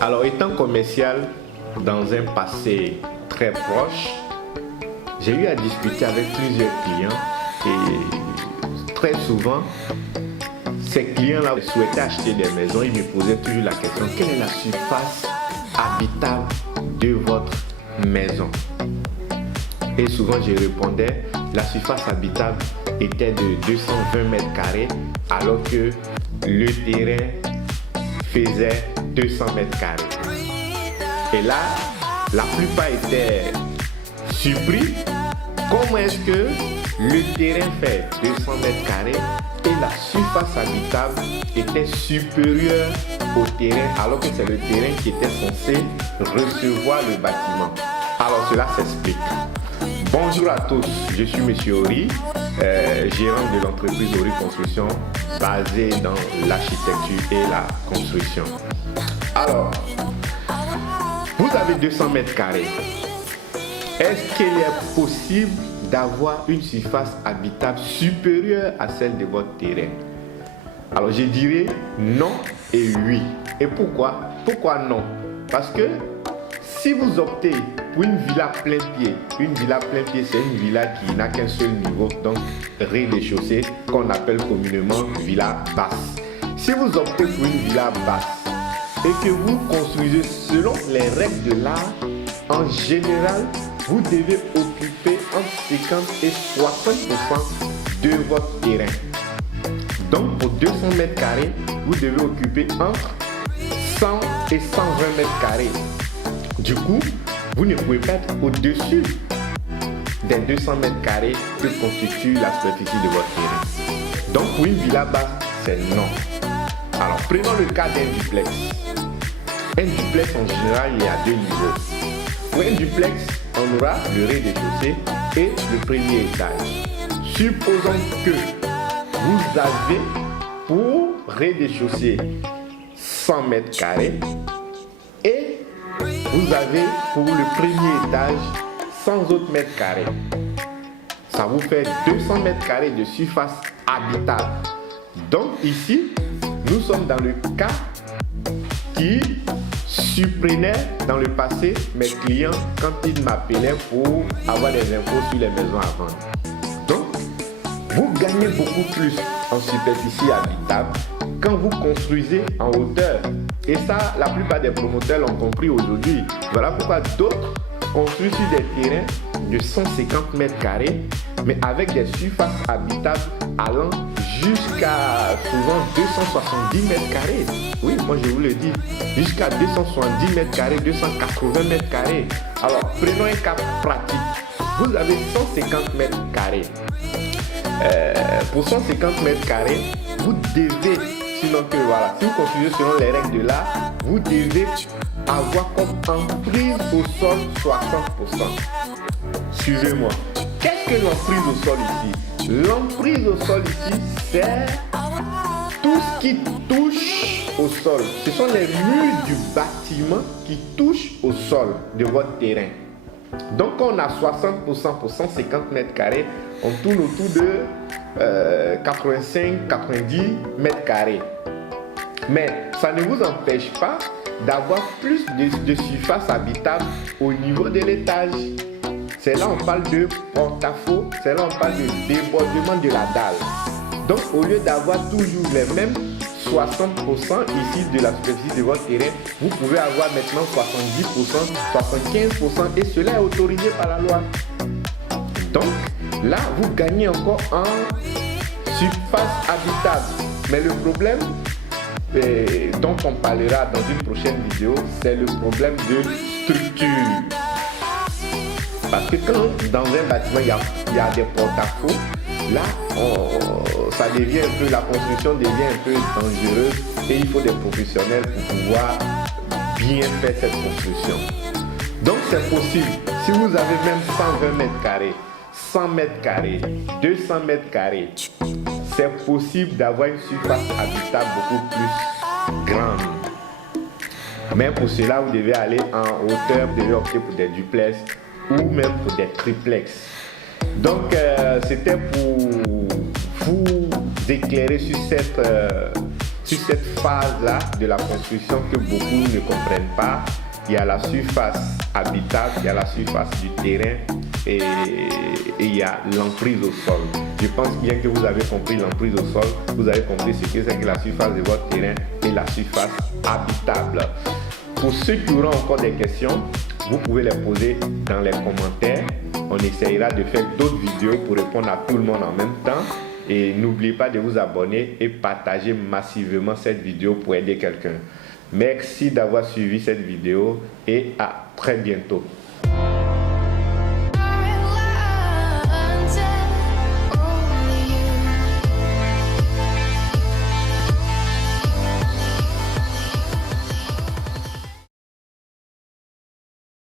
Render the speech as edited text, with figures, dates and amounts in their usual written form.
Alors, étant commercial dans un passé très proche, j'ai eu à discuter avec plusieurs clients et très souvent, ces clients-là souhaitaient acheter des maisons. Ils me posaient toujours la question, quelle est la surface habitable de votre maison? Et souvent, je répondais, la surface habitable était de 220 mètres carrés alors que le terrain faisait 200 mètres carrés. Et là, la plupart étaient surpris. Comment est-ce que le terrain fait 200 mètres carrés et la surface habitable était supérieure au terrain alors que c'est le terrain qui était censé recevoir le bâtiment? Alors cela s'explique. Bonjour à tous, je suis Monsieur Ori, gérant de l'entreprise Ori Construction basée dans l'architecture et la construction. Alors, vous avez 200 mètres carrés. Est-ce qu'il est possible d'avoir une surface habitable supérieure à celle de votre terrain? Alors je dirais non et oui. Et pourquoi? Pourquoi non? Parce que si vous optez pour une villa plein pied, c'est une villa qui n'a qu'un seul niveau, donc rez-de-chaussée, qu'on appelle communément villa basse. Si vous optez pour une villa basse et que vous construisez selon les règles de l'art, en général, vous devez occuper entre 50 et 60% de votre terrain. Donc pour 200 mètres carrés, vous devez occuper entre 100 et 120 mètres carrés. Du coup, vous ne pouvez pas être au-dessus des 200 mètres carrés que constitue la superficie de votre terrain. Donc pour une villa basse, c'est non. Alors prenons le cas d'un duplex. Un duplex en général, il y a deux niveaux. Pour un duplex, on aura le rez-de-chaussée et le premier étage. Supposons que vous avez pour rez-de-chaussée 100 mètres carrés et vous avez pour le premier étage 100 autres mètres carrés. Ça vous fait 200 mètres carrés de surface habitable. Donc ici, nous sommes dans le cas qui surprenait dans le passé mes clients quand ils m'appelaient pour avoir des infos sur les maisons à vendre. Donc, vous gagnez beaucoup plus en superficie habitable quand vous construisez en hauteur. Et ça, la plupart des promoteurs l'ont compris aujourd'hui. Voilà pourquoi d'autres construisent sur des terrains de 150 mètres carrés, mais avec des surfaces habitables allant jusqu'à souvent 270 mètres carrés. Oui, moi je vous le dis, jusqu'à 270 mètres carrés, 280 mètres carrés. Alors, prenons un cas pratique. Vous avez 150 mètres carrés. Pour 150 mètres carrés, vous devez, sinon que voilà, si vous construisez selon les règles de l'art, vous devez avoir comme emprise au sol 60%. Suivez-moi. Qu'est-ce que l'emprise au sol ici? L'emprise au sol ici, c'est tout ce qui touche au sol. Ce sont les murs du bâtiment qui touchent au sol de votre terrain. Donc, quand on a 60% pour 150 mètres carrés, on tourne autour de 85-90 mètres carrés. Mais ça ne vous empêche pas d'avoir plus de surface habitable au niveau de l'étage. C'est là on parle de porte-à-faux, c'est là on parle de débordement de la dalle. Donc au lieu d'avoir toujours les mêmes 60% ici de la superficie de votre terrain, vous pouvez avoir maintenant 70%, 75% et cela est autorisé par la loi. Donc là vous gagnez encore en surface habitable. Mais le problème dont on parlera dans une prochaine vidéo, c'est le problème de structure. Parce que quand dans un bâtiment, il y a des porte-à-faux, là, ça devient un peu, la construction devient un peu dangereuse et il faut des professionnels pour pouvoir bien faire cette construction. Donc c'est possible, si vous avez même 120 mètres carrés, 100 mètres carrés, 200 mètres carrés, c'est possible d'avoir une surface habitable beaucoup plus grande. Mais pour cela, vous devez aller en hauteur, vous devez opter pour des duplex ou même pour des triplex. Donc c'était pour vous éclairer sur sur cette phase-là de la construction que beaucoup ne comprennent pas. Il y a la surface habitable, il y a la surface du terrain et il y a l'emprise au sol. Je pense bien que vous avez compris l'emprise au sol, vous avez compris ce que c'est que la surface de votre terrain et la surface habitable. Pour ceux qui auront encore des questions, vous pouvez les poser dans les commentaires. On essayera de faire d'autres vidéos pour répondre à tout le monde en même temps. Et n'oubliez pas de vous abonner et partager massivement cette vidéo pour aider quelqu'un. Merci d'avoir suivi cette vidéo et à très bientôt.